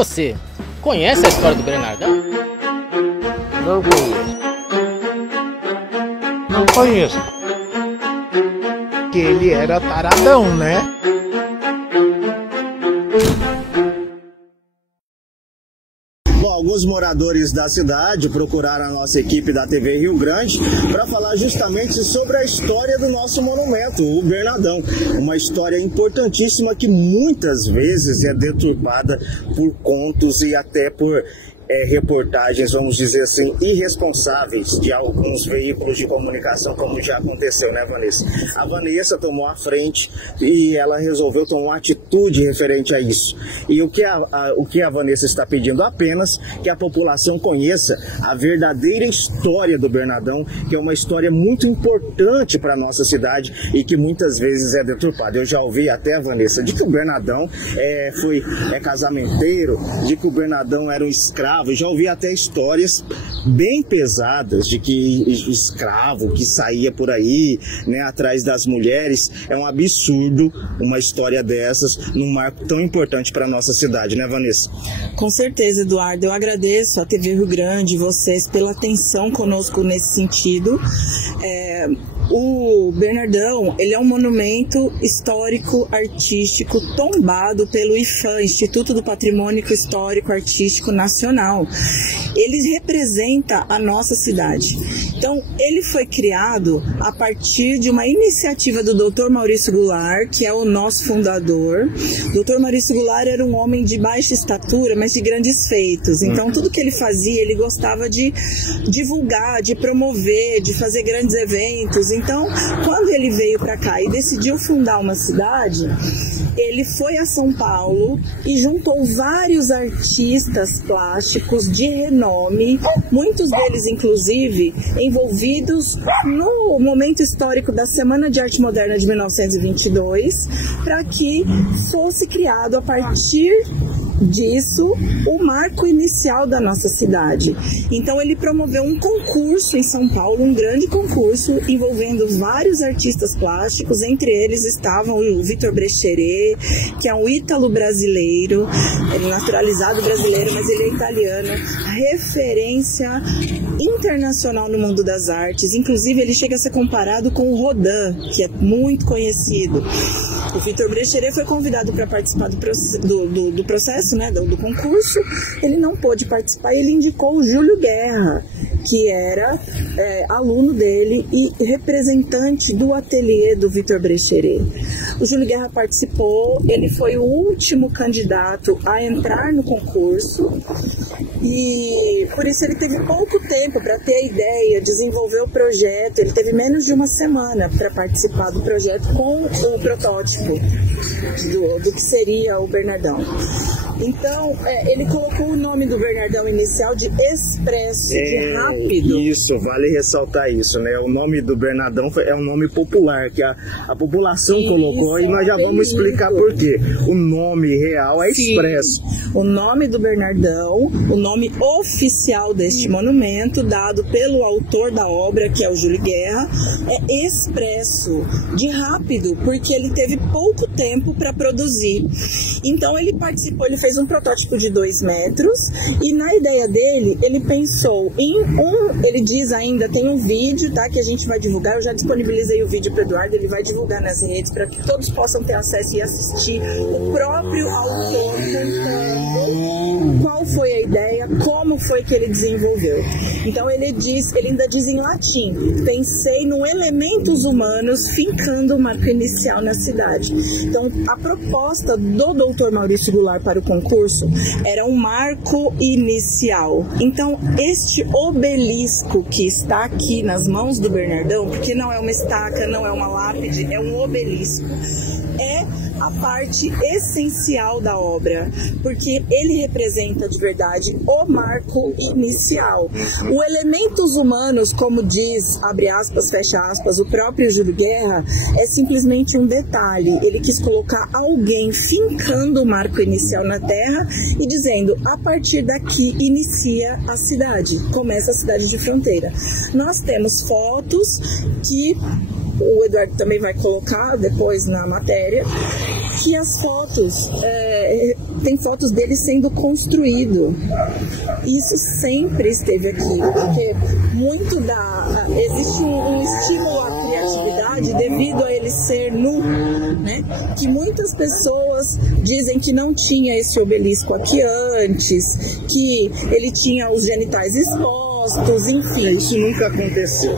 você conhece a história do Bernardão? Não conheço. Não conheço. Que ele era taradão, né? Bom, alguns moradores da cidade procuraram a nossa equipe da TV Rio Grande para falar justamente sobre a história do nosso monumento, o Bernardão. Uma história importantíssima que muitas vezes é deturpada por contos e até por reportagens, vamos dizer assim, irresponsáveis de alguns veículos de comunicação, como já aconteceu, né, Vanessa? A Vanessa tomou a frente e ela resolveu tomar uma atitude referente a isso. E o que a Vanessa está pedindo apenas que a população conheça a verdadeira história do Bernardão, que é uma história muito importante para a nossa cidade e que muitas vezes é deturpada. Eu já ouvi até, Vanessa, de que o Bernardão foi casamenteiro, de que o Bernardão era um escravo. Já ouvi até histórias bem pesadas de que escravo que saía por aí, né, atrás das mulheres. É um absurdo uma história dessas num marco tão importante para a nossa cidade, né, Vanessa? Com certeza, Eduardo. Eu agradeço a TV Rio Grande e vocês pela atenção conosco nesse sentido. O Bernardão, ele é um monumento histórico artístico tombado pelo IPHAN, Instituto do Patrimônio Histórico Artístico Nacional. Ele representa a nossa cidade. Então, ele foi criado a partir de uma iniciativa do Dr. Maurício Goulart, que é o nosso fundador. O Dr. Maurício Goulart era um homem de baixa estatura, mas de grandes feitos. Então, tudo que ele fazia, ele gostava de divulgar, de promover, de fazer grandes eventos. Então, quando ele veio para cá e decidiu fundar uma cidade, ele foi a São Paulo e juntou vários artistas plásticos de renome, muitos deles, inclusive, envolvidos no momento histórico da Semana de Arte Moderna de 1922, para que fosse criado a partir disso o marco inicial da nossa cidade. Então ele promoveu um concurso em São Paulo, um grande concurso envolvendo vários artistas plásticos, entre eles estavam o Vitor Brecheret, que é um ítalo brasileiro, ele é naturalizado brasileiro, mas ele é italiano, referência internacional no mundo das artes. Inclusive ele chega a ser comparado com o Rodin, que é muito conhecido. O Vitor Brecheret foi convidado para participar do processo, né, do concurso. Ele não pôde participar e ele indicou o Júlio Guerra, que era aluno dele e representante do ateliê do Vitor Brecheret. O Júlio Guerra participou, ele foi o último candidato a entrar no concurso e por isso ele teve pouco tempo para ter a ideia, desenvolver o projeto. Ele teve menos de uma semana para participar do projeto com o protótipo do que seria o Bernardão. Então, ele colocou o nome do Bernardão inicial de Expresso, de rápido. Isso, vale ressaltar isso, né? O nome do Bernardão é um nome popular, que a população colocou, e nós já vamos explicar por quê. O nome real é Expresso. O nome do Bernardão, o nome oficial deste monumento, dado pelo autor da obra, que é o Júlio Guerra, é Expresso, de rápido, porque ele teve pouco tempo para produzir. Então, ele participou, ele fez um protótipo de 2 metros e na ideia dele, ele pensou em ele diz ainda, tem um vídeo, tá, que a gente vai divulgar, eu já disponibilizei o vídeo para o Eduardo, ele vai divulgar nas redes para que todos possam ter acesso e assistir o próprio autor contando qual foi a ideia, como foi que ele desenvolveu. Então ele ainda diz em latim: pensei no elementos humanos fincando o marco inicial na cidade. Então a proposta do Dr. Maurício Goulart para o concurso era um marco inicial. Então este obelisco que está aqui nas mãos do Bernardão, porque não é uma estaca, não é uma lápide, é um obelisco, é a parte essencial da obra, porque ele representa de verdade o marco inicial. O elementos humanos, como diz, abre aspas, fecha aspas, o próprio Júlio Guerra, é simplesmente um detalhe. Ele quis colocar alguém fincando o marco inicial na terra e dizendo, a partir daqui inicia a cidade, começa a cidade de fronteira. Nós temos fotos que o Eduardo também vai colocar depois na matéria, que as fotos tem fotos dele sendo construído. Isso sempre esteve aqui, porque existe um estímulo à criatividade devido a ele ser nu, né? Que muitas pessoas dizem que não tinha esse obelisco aqui antes, que ele tinha os genitais expostos, enfim. Isso nunca aconteceu.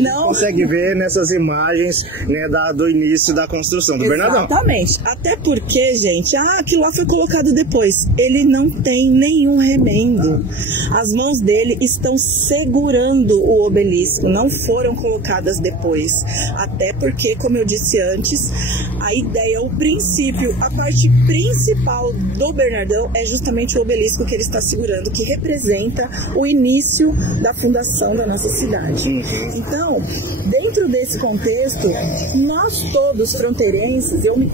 Não consegue ver nessas imagens, né, do início da construção do Bernardão. Exatamente. Até porque, gente, aquilo lá foi colocado depois. Ele não tem nenhum remendo. As mãos dele estão segurando o obelisco, não foram colocadas depois. Até porque, como eu disse antes, a ideia, o princípio, a parte principal do Bernardão é justamente o obelisco que ele está segurando, que representa o início da fundação da nossa cidade. Então, dentro desse contexto, nós todos fronteirenses, eu me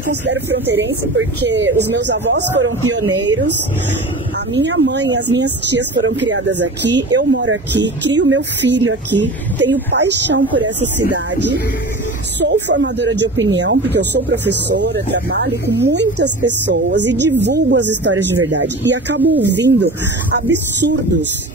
considero fronteirense porque os meus avós foram pioneiros, a minha mãe e as minhas tias foram criadas aqui, eu moro aqui, crio meu filho aqui, tenho paixão por essa cidade, sou formadora de opinião, porque eu sou professora, trabalho com muitas pessoas e divulgo as histórias de verdade, e acabo ouvindo absurdos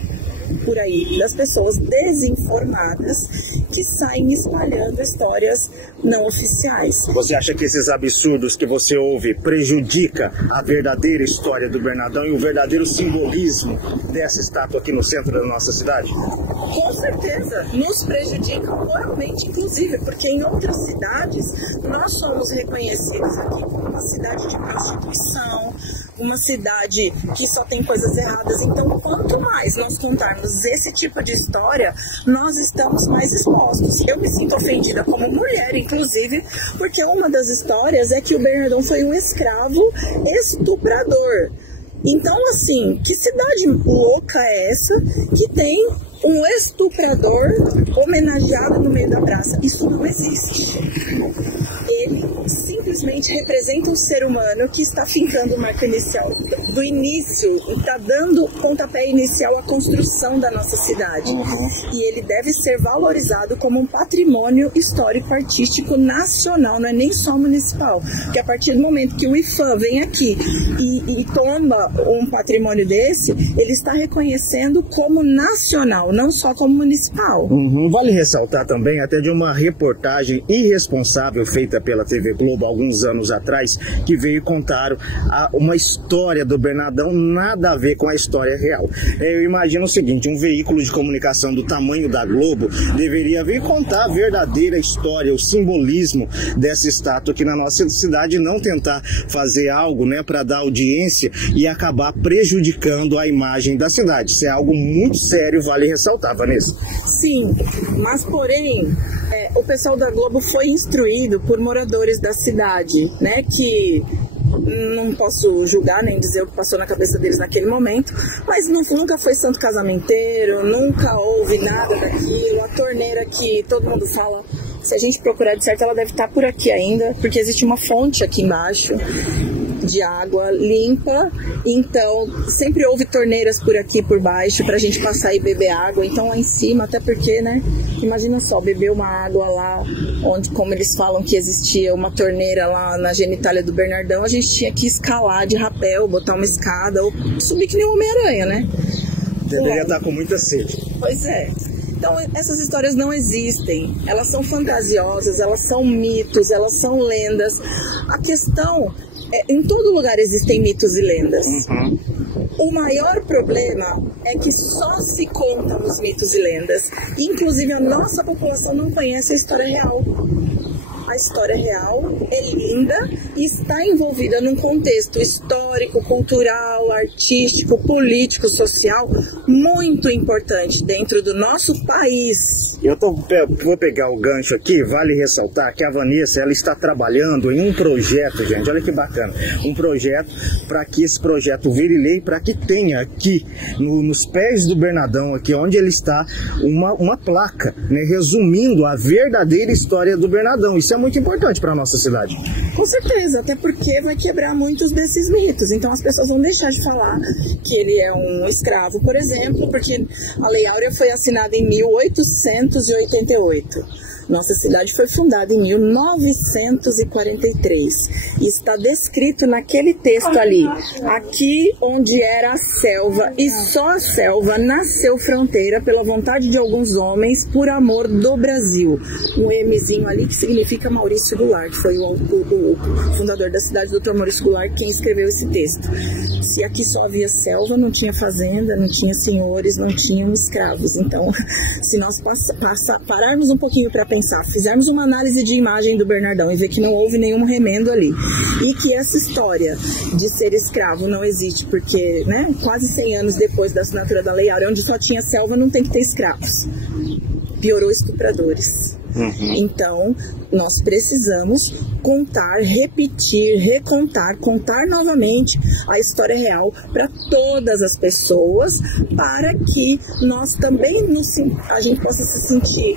por aí, das pessoas desinformadas que saem espalhando histórias não oficiais. Você acha que esses absurdos que você ouve prejudica a verdadeira história do Bernardão e o verdadeiro simbolismo dessa estátua aqui no centro da nossa cidade? Com certeza, nos prejudicam moralmente, inclusive, porque em outras cidades nós somos reconhecidos aqui como uma cidade de prostituição, uma cidade que só tem coisas erradas. Então, quanto mais nós contarmos esse tipo de história, nós estamos mais expostos. Eu me sinto ofendida como mulher, inclusive, porque uma das histórias é que o Bernardão foi um escravo estuprador. Então, assim, que cidade louca é essa que tem um estuprador homenageado no meio da praça? Isso não existe. Ele simplesmente representa um ser humano que está fincando o marco inicial do início, está dando pontapé inicial à construção da nossa cidade. E ele deve ser valorizado como um patrimônio histórico-artístico nacional, não é nem só municipal. Porque a partir do momento que o IFAM vem aqui e toma um patrimônio desse, ele está reconhecendo como nacional, não só como municipal. Vale ressaltar também até de uma reportagem irresponsável feita pela TV Globo alguns anos atrás, que veio contar uma história do Bernardão nada a ver com a história real. Eu imagino o seguinte, um veículo de comunicação do tamanho da Globo deveria vir contar a verdadeira história, o simbolismo dessa estátua aqui na nossa cidade, e não tentar fazer algo, né, para dar audiência e acabar prejudicando a imagem da cidade. Isso é algo muito sério, vale ressaltar, Vanessa. Sim, mas porém, o pessoal da Globo foi instruído por moradores da cidade, né, que não posso julgar nem dizer o que passou na cabeça deles naquele momento, mas nunca foi santo casamenteiro, nunca houve nada daquilo. A torneira que todo mundo fala, se a gente procurar de certo, ela deve estar por aqui ainda, porque existe uma fonte aqui embaixo de água limpa, então sempre houve torneiras por aqui por baixo pra gente passar e beber água. Então lá em cima, até porque, né, imagina só, beber uma água lá onde, como eles falam que existia uma torneira lá na genitália do Bernardão, a gente tinha que escalar de rapel, botar uma escada ou subir que nem o Homem-Aranha, né? Deveria estar com muita sede. Pois é. Então, essas histórias não existem, elas são fantasiosas, elas são mitos, elas são lendas. A questão em todo lugar existem mitos e lendas. O maior problema é que só se contam os mitos e lendas. Inclusive, a nossa população não conhece a história real. A história real é linda e está envolvida num contexto histórico, cultural, artístico, político, social muito importante dentro do nosso país. Vou pegar o gancho aqui, vale ressaltar que a Vanessa, ela está trabalhando em um projeto, gente, olha que bacana, um projeto para que esse projeto vire lei, para que tenha aqui, nos pés do Bernardão, aqui onde ele está, uma placa, né, resumindo a verdadeira história do Bernardão. Isso é muito importante para a nossa cidade. Com certeza, até porque vai quebrar muitos desses mitos. Então as pessoas vão deixar de falar que ele é um escravo, por exemplo, porque a Lei Áurea foi assinada em 1888. Nossa cidade foi fundada em 1943 e está descrito naquele texto ali. Aqui onde era a selva e só a selva nasceu fronteira pela vontade de alguns homens por amor do Brasil. Um Mzinho ali que significa Maurício Goulart, que foi o fundador da cidade, Dr. Maurício Goulart, quem escreveu esse texto. Se aqui só havia selva, não tinha fazenda, não tinha senhores, não tinham escravos. Então, se nós pararmos um pouquinho para pensar, fizermos uma análise de imagem do Bernardão e ver que não houve nenhum remendo ali, e que essa história de ser escravo não existe, porque, né, quase 100 anos depois da assinatura da Lei Áurea, onde só tinha selva, não tem que ter escravos. Piorou estupradores. Então, nós precisamos contar, repetir, recontar, contar novamente a história real para todas as pessoas, para que nós também a gente possa se sentir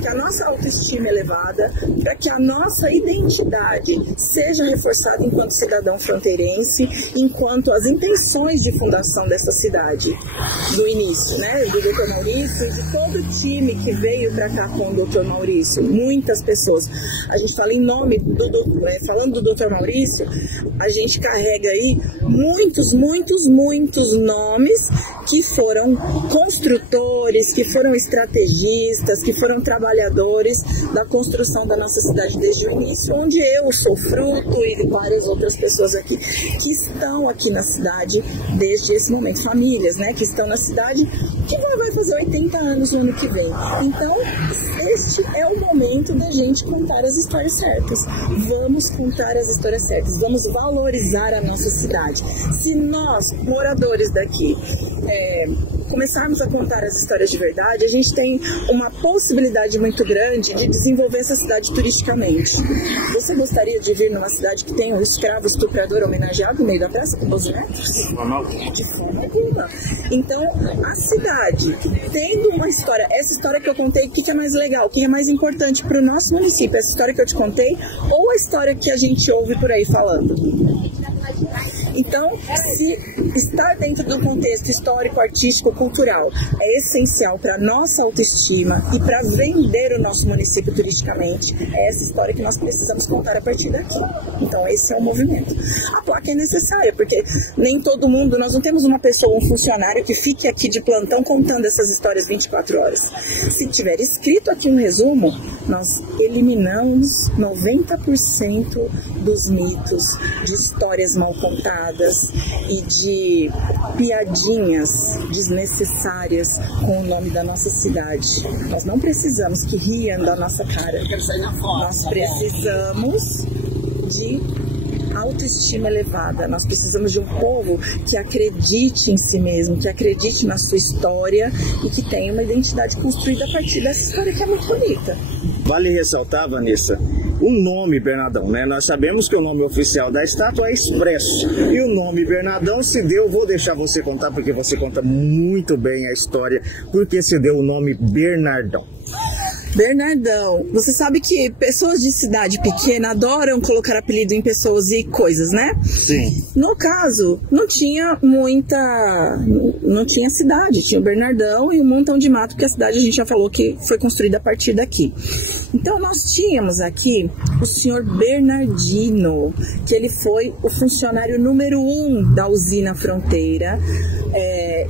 que a nossa autoestima é elevada, para que a nossa identidade seja reforçada enquanto cidadão fronteirense, enquanto as intenções de fundação dessa cidade, do início, né, do Dr. Maurício e de todo o time que veio para cá com o Dr. Maurício, muitas pessoas. A gente fala em nome falando do Dr. Maurício, a gente carrega aí muitos nomes que foram construtores, que foram estrategistas, que foram trabalhadores da construção da nossa cidade desde o início, onde eu sou fruto e várias outras pessoas aqui que estão aqui na cidade desde esse momento, famílias, né, que estão na cidade, que vai fazer 80 anos no ano que vem. Então, este é o momento da gente contar as histórias certas. Vamos contar as histórias certas, vamos valorizar a nossa cidade. Se nós, moradores daqui, começarmos a contar as histórias de verdade, a gente tem uma possibilidade muito grande de desenvolver essa cidade turisticamente. Você gostaria de vir numa cidade que tem um escravo estuprador homenageado no meio da praça com 12 metros? De forma alguma. Então, a cidade, tendo uma história, essa história que eu contei, o que é mais legal, o que é mais importante para o nosso município? Essa história que eu te contei ou a história que a gente ouve por aí falando? Então, se estar dentro do contexto histórico, artístico, cultural é essencial para a nossa autoestima e para vender o nosso município turisticamente, é essa história que nós precisamos contar a partir daqui. Então, esse é o movimento. A placa é necessária, porque nem todo mundo, nós não temos uma pessoa, um funcionário que fique aqui de plantão contando essas histórias 24 horas. Se tiver escrito aqui um resumo, nós eliminamos 90% dos mitos, de histórias mal contadas e de piadinhas desnecessárias com o nome da nossa cidade. Nós não precisamos que riam da nossa cara. Nós precisamos de autoestima elevada. Nós precisamos de um povo que acredite em si mesmo, que acredite na sua história e que tenha uma identidade construída a partir dessa história que é muito bonita. Vale ressaltar, Vanessa, o nome Bernardão, né? Nós sabemos que o nome oficial da estátua é Expresso. E o nome Bernardão se deu, vou deixar você contar, porque você conta muito bem a história, porque se deu o nome Bernardão. Bernardão, você sabe que pessoas de cidade pequena adoram colocar apelido em pessoas e coisas, né? Sim. No caso, não tinha cidade, tinha o Bernardão e um montão de mato, porque a cidade a gente já falou que foi construída a partir daqui. Então nós tínhamos aqui o senhor Bernardino, que ele foi o funcionário número 1 da usina Fronteira,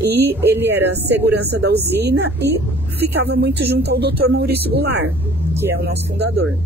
e ele era segurança da usina e ficava muito junto ao Dr. Maurício Goulart, que é o nosso fundador.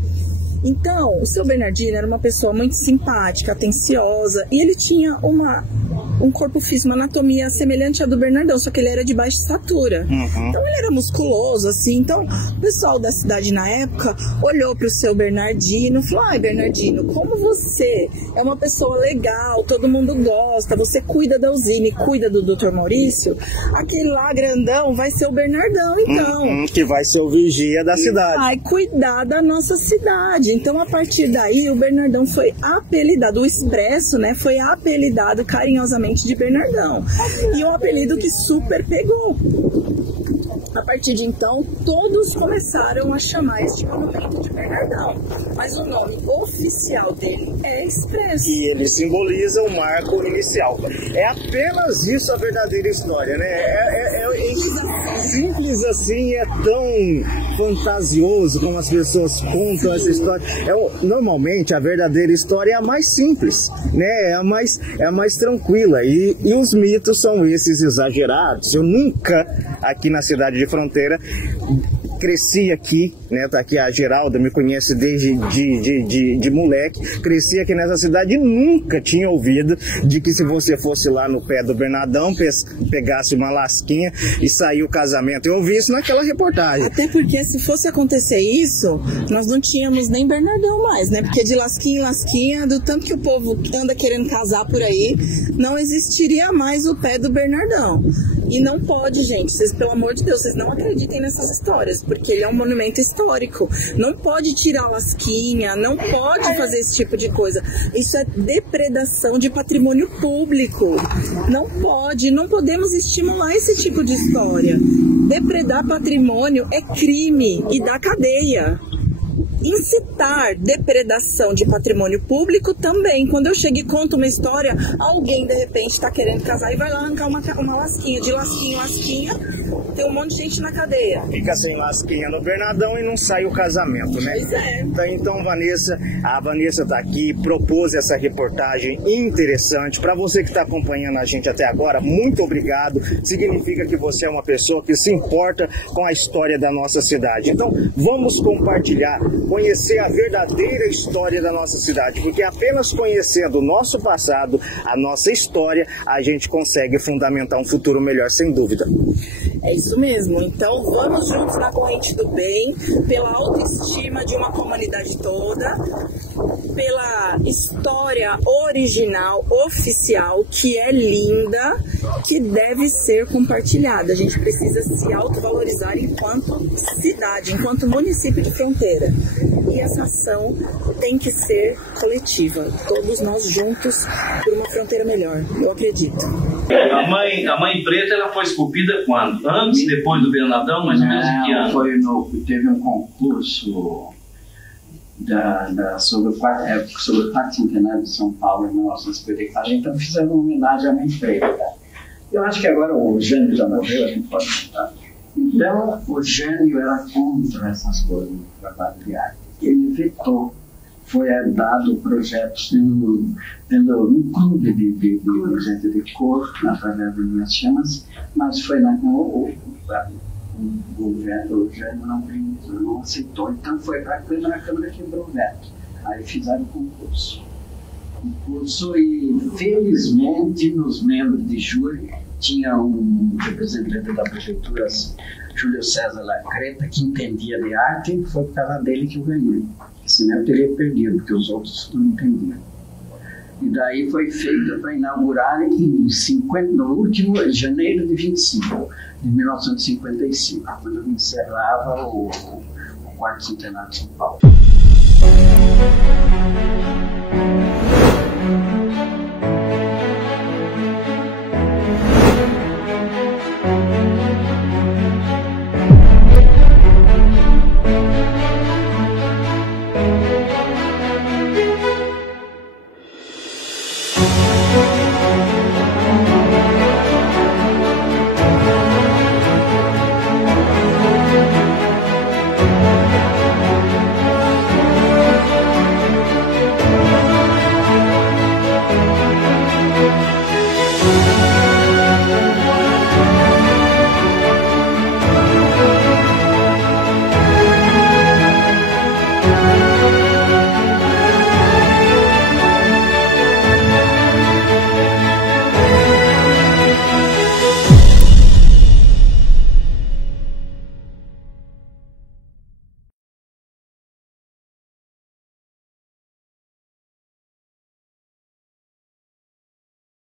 Então, o seu Bernardino era uma pessoa muito simpática, atenciosa, e ele tinha um corpo físico, uma anatomia semelhante à do Bernardão, só que ele era de baixa estatura. Então ele era musculoso, assim. Então o pessoal da cidade na época olhou para o seu Bernardino e falou: ai, Bernardino, como você é uma pessoa legal, todo mundo gosta, você cuida da usina e cuida do Dr. Maurício, aquele lá grandão vai ser o Bernardão, então. Que vai ser o vigia da cidade. Vai cuidar da nossa cidade. Então, a partir daí, o Bernardão foi apelidado, o Expresso, né, foi apelidado carinhosamente de Bernardão. E um apelido que super pegou. A partir de então, todos começaram a chamar este monumento de Bernardão. Mas o nome oficial dele é Expresso. E ele simboliza o marco inicial. É apenas isso a verdadeira história, né? É simples assim, é tão fantasioso como as pessoas contam essa história. Normalmente a verdadeira história é a mais simples, né? É a mais tranquila. E os mitos são esses exagerados. Eu nunca, aqui na cidade de Fronteira, cresci aqui, né? Tá aqui a Geralda, me conhece desde de moleque. Cresci aqui nessa cidade e nunca tinha ouvido de que se você fosse lá no pé do Bernardão, pegasse uma lasquinha e saiu o casamento. Eu ouvi isso naquela reportagem. Até porque se fosse acontecer isso, nós não tínhamos nem Bernardão mais, né? Porque de lasquinha em lasquinha, do tanto que o povo anda querendo casar por aí, não existiria mais o pé do Bernardão. E não pode, gente, vocês, pelo amor de Deus, vocês não acreditem nessas histórias, porque ele é um monumento histórico. Não pode tirar lasquinha, não pode fazer esse tipo de coisa. Isso é depredação de patrimônio público. Não pode, não podemos estimular esse tipo de história. Depredar patrimônio é crime e dá cadeia. Incitar depredação de patrimônio público também. Quando eu chego e conto uma história, alguém de repente está querendo casar e vai lá arrancar uma lasquinha. De lasquinha em lasquinha, tem um monte de gente na cadeia. Fica sem lasquinha no Bernardão e não sai o casamento, né? Pois é. Então, a Vanessa está aqui, propôs essa reportagem interessante. Para você que está acompanhando a gente até agora, muito obrigado. Significa que você é uma pessoa que se importa com a história da nossa cidade. Então, vamos compartilhar, conhecer a verdadeira história da nossa cidade, porque apenas conhecendo o nosso passado, a nossa história, a gente consegue fundamentar um futuro melhor, sem dúvida. É isso mesmo. Então, vamos juntos na corrente do bem, pela autoestima de uma comunidade toda, pela história original, oficial, que é linda, que deve ser compartilhada. A gente precisa se autovalorizar enquanto cidade, enquanto município de Fronteira. E essa ação tem que ser coletiva. Todos nós juntos por uma Fronteira melhor. Eu acredito. A mãe preta, ela foi esculpida quando? Antes, depois do Bernardão, mais ou menos em que ano? Teve um concurso sobre o quarto centenário de São Paulo em 1954, então fizeram uma homenagem à mãe preta. Eu acho que agora o Jânio já morreu, a gente pode contar. Então, o Jânio era contra essas coisas do trabalho de arte. Ele vetou. Foi dado o projeto pelo um clube de gente de cor, através das minhas chamas, mas foi o governo, o Jânio não aceitou, então foi para a Câmara quebrou o veto. Aí fizeram o concurso e felizmente nos membros de júri tinha um representante da prefeitura, Júlio César Lacreta, que entendia de arte, e foi por causa dele que eu ganhei. Senão eu teria perdido, porque os outros não entendiam. E daí foi feita para inaugurar no último janeiro de 25, de 1955, quando eu encerrava o quarto centenário de São Paulo.